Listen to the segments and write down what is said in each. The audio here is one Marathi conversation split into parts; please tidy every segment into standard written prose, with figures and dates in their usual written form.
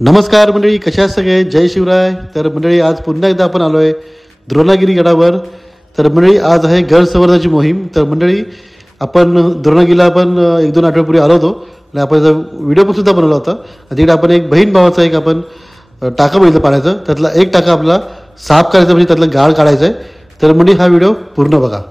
नमस्कार मंडळी, कशा आहात सगळे? जय शिवराय. तर मंडळी, आज पुन्हा एकदा आपण आलो आहे द्रोणागिरी गडावर. तर मंडळी, आज आहे गड संवर्धनाची मोहीम. तर मंडळी, आपण द्रोणागिरीला आपण 1-2 आठवड्यापूर्वी आलो होतो आणि आपण व्हिडिओ पण सुद्धा बनवला होता. तिकडे आपण एक बहीण भावाचा एक आपण टाका बघितलं पाण्याचं. त्यातला एक टाका आपला साफ करायचा, म्हणजे त्यातलं गाळ काढायचं आहे. तर मंडळी, हा व्हिडिओ पूर्ण बघा.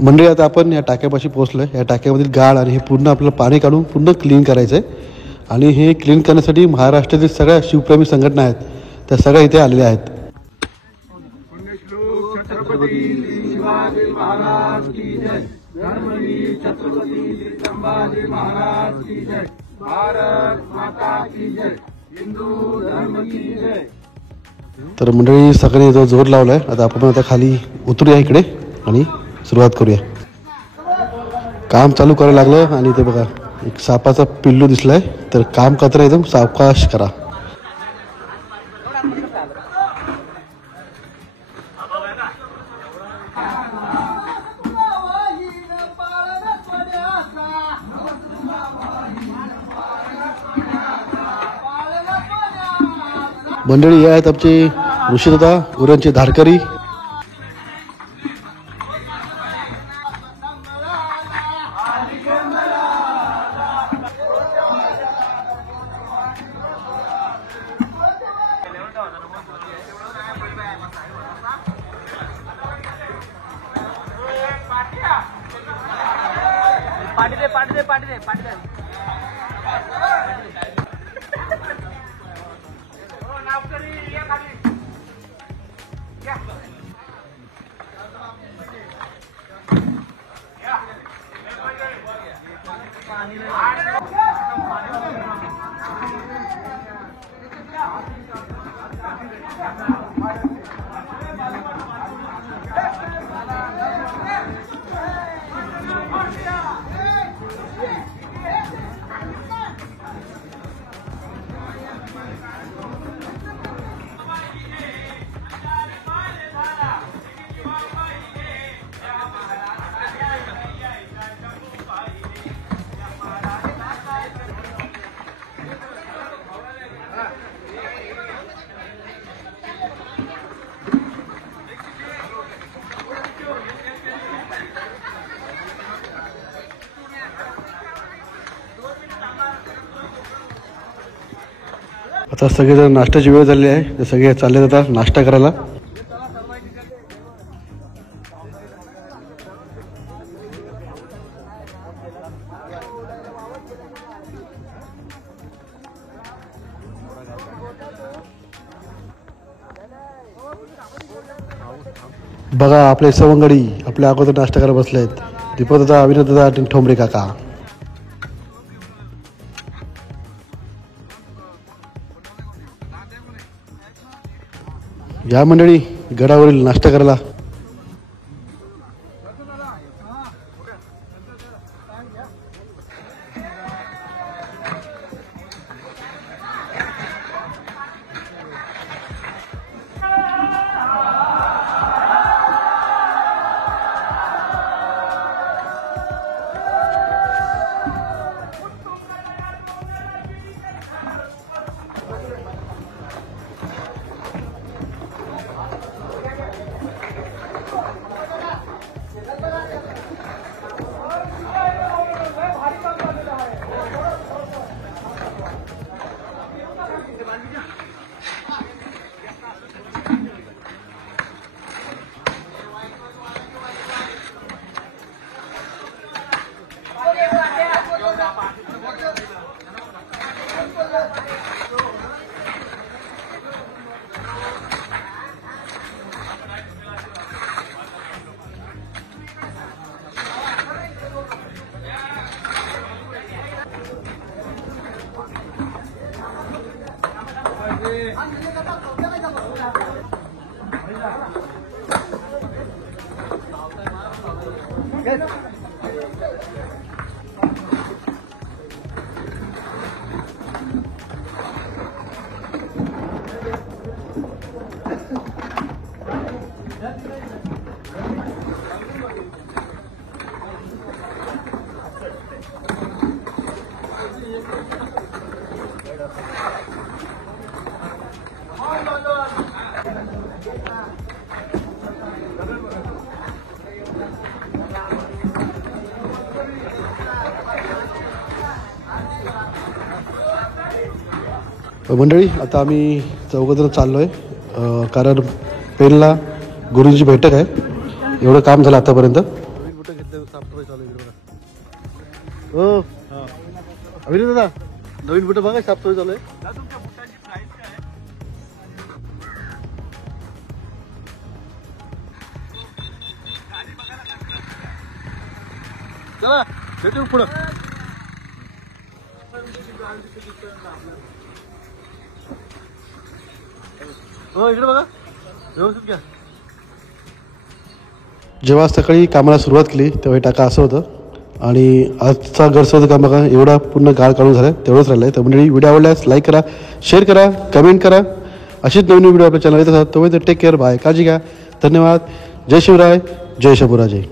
मंडळी, आता आपण या टाक्यापाशी पोहोचलो आहे. या टाक्यामधील गाळ आणि हे पूर्ण आपल्याला पाणी काढून पूर्ण क्लीन करायचं आहे. आणि हे क्लीन करण्यासाठी महाराष्ट्रातील सगळ्या शिवप्रेमी संघटना आहेत, त्या सगळ्या इथे आलेल्या आहेत. तर मंडळी, सगळे जो जोर लावला आहे. आता आपण आता खाली उतरूया इकडे आणि सुरुवात करूया. काम चालू करायला लागलं आणि ते बघा, एक सापाचा पिल्लू दिसलाय. तर काम करताना एकदम सावकाश करा. मंडळी, हे आहेत आमचे ऋषीदादा, उरणचे धारकरी. आता सगळेजण नाश्त्याची वेळ झाली आहे. ते सगळे चालले जातात नाश्ता करायला. बघा, आपले सवंगडी आपल्या अगोदर नाश्ता करायला बसले आहेत. दीपक दादा, अविनाश दादा आणि ठोंबरे काका. या मंडळी, गडावरील नाश्ता करायला. मंडळी आता आम्ही चौघजण चाललो आहे कारण पेनला गुरुंची बैठक आहे. एवढं काम झालं आतापर्यंत. नवीन बुटं घेतलं साफसफाई चालू आहे इकडे. हो अभिनय दादा नवीन बुटं बघा साफसफाई चालू आहे. चला भेटू पुढं. हो इकडे बघा व्यवस्थित घ्या. जेव्हा सकाळी कामाला सुरुवात केली तेव्हा टाका असं होतं आणि आजचा गडसवचं काम बघा एवढा पूर्ण गाळ काढून झाला तेवढंच राहिलं आहे. तर मंडळी व्हिडिओ आवडल्यास लाईक करा, शेअर करा, कमेंट करा. अशीच नवीन व्हिडिओ आपल्या चॅनल येत असतात. तोपर्यंत टेक केअर, बाय, काळजी घ्या. धन्यवाद. जय शिवराय, जय शंभूराजे.